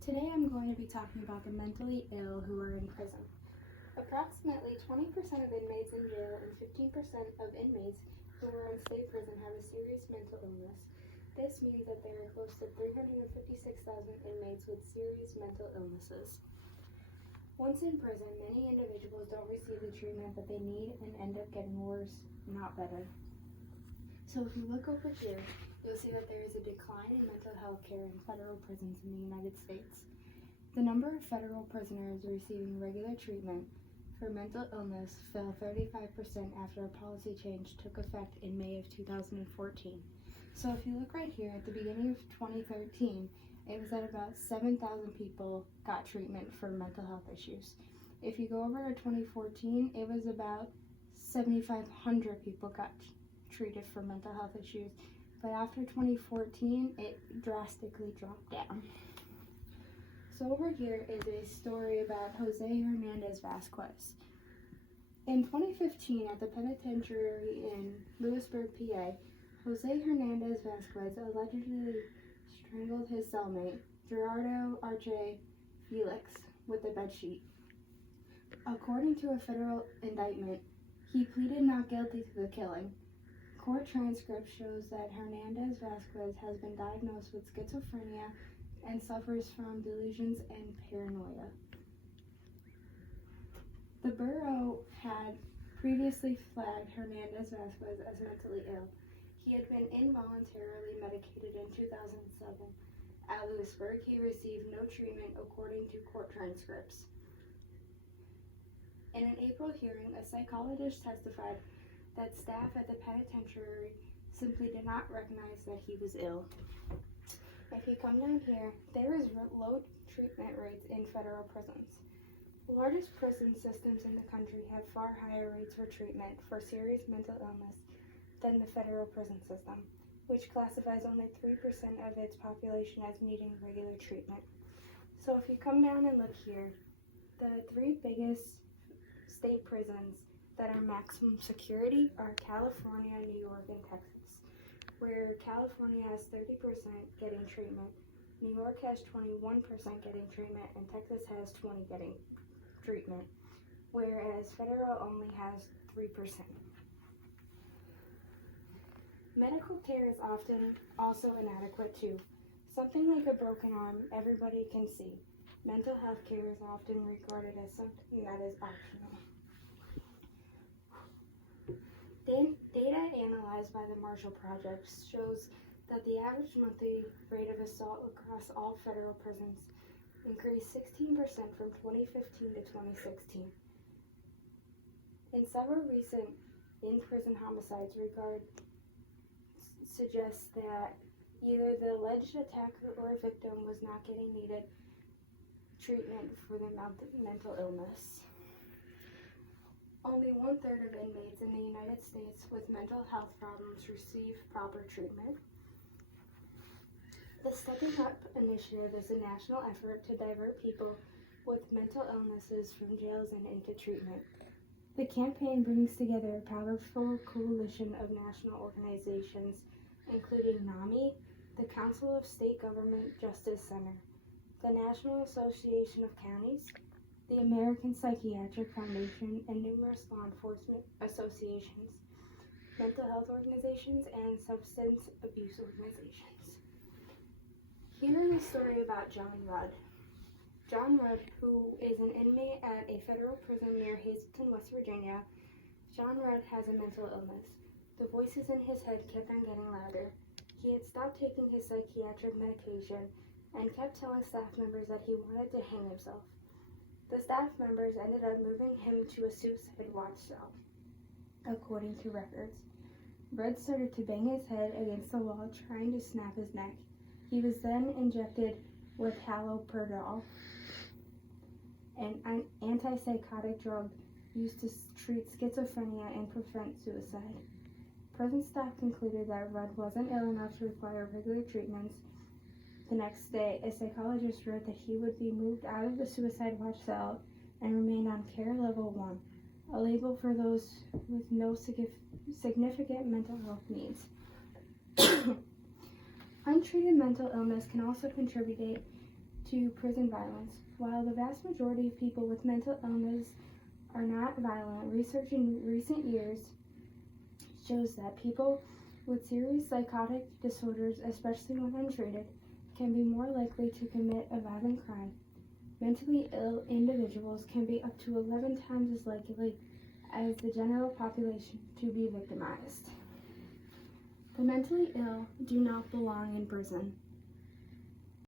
Today I'm going to be talking about the mentally ill who are in prison. Approximately 20% of inmates in jail and 15% of inmates who are in state prison have a serious mental illness. This means that there are close to 356,000 inmates with serious mental illnesses. Once in prison, many individuals don't receive the treatment that they need and end up getting worse, not better. So if you look over here, you'll see that there is a decline in mental health care in federal prisons in the United States. The number of federal prisoners receiving regular treatment for mental illness fell 35% after a policy change took effect in May of 2014. So if you look right here, at the beginning of 2013, it was that about 7,000 people got treatment for mental health issues. If you go over to 2014, it was about 7,500 people got treated for mental health issues. But after 2014, it drastically dropped down. So over here is a story about Jose Hernandez Vasquez. In 2015, at the penitentiary in Lewisburg, PA, Jose Hernandez Vasquez allegedly strangled his cellmate, Gerardo Arce Felix, with a bedsheet. According to a federal indictment, he pleaded not guilty to the killing. Court transcript shows that Hernandez Vasquez has been diagnosed with schizophrenia and suffers from delusions and paranoia. The borough had previously flagged Hernandez Vasquez as mentally ill. He had been involuntarily medicated in 2007. At Lewisburg, he received no treatment according to court transcripts. In an April hearing, a psychologist testified that staff at the penitentiary simply did not recognize that he was ill. If you come down here, there is low treatment rates in federal prisons. The largest prison systems in the country have far higher rates for treatment for serious mental illness than the federal prison system, which classifies only 3% of its population as needing regular treatment. So if you come down and look here, the three biggest state prisons that are maximum security are California, New York, and Texas, where California has 30% getting treatment, New York has 21% getting treatment, and Texas has 20% getting treatment, whereas federal only has 3%. Medical care is often also inadequate too. Something like a broken arm, everybody can see. Mental health care is often regarded as something that is optional. Data analyzed by the Marshall Project shows that the average monthly rate of assault across all federal prisons increased 16% from 2015 to 2016. In several recent in-prison homicides, suggests that either the alleged attacker or victim was not getting needed treatment for their mental illness. Only 1/3 of inmates in the United States with mental health problems receive proper treatment. The Stepping Up initiative is a national effort to divert people with mental illnesses from jails and into treatment. The campaign brings together a powerful coalition of national organizations, including NAMI, the Council of State Government Justice Center, the National Association of Counties, the American Psychiatric Foundation, and numerous law enforcement associations, mental health organizations, and substance abuse organizations. Here is a story about John Rudd. John Rudd, who is an inmate at a federal prison near Hazleton, West Virginia. John Rudd has a mental illness. The voices in his head kept on getting louder. He had stopped taking his psychiatric medication and kept telling staff members that he wanted to hang himself. The staff members ended up moving him to a suicide watch cell, according to records. Rudd started to bang his head against the wall, trying to snap his neck. He was then injected with haloperidol, an antipsychotic drug used to treat schizophrenia and prevent suicide. Prison staff concluded that Rudd wasn't ill enough to require regular treatments. The next day, a psychologist wrote that he would be moved out of the suicide watch cell and remain on Care Level 1, a label for those with no significant mental health needs. Untreated mental illness can also contribute to prison violence. While the vast majority of people with mental illness are not violent, research in recent years shows that people with serious psychotic disorders, especially when untreated, can be more likely to commit a violent crime. Mentally ill individuals can be up to 11 times as likely as the general population to be victimized. The mentally ill do not belong in prison.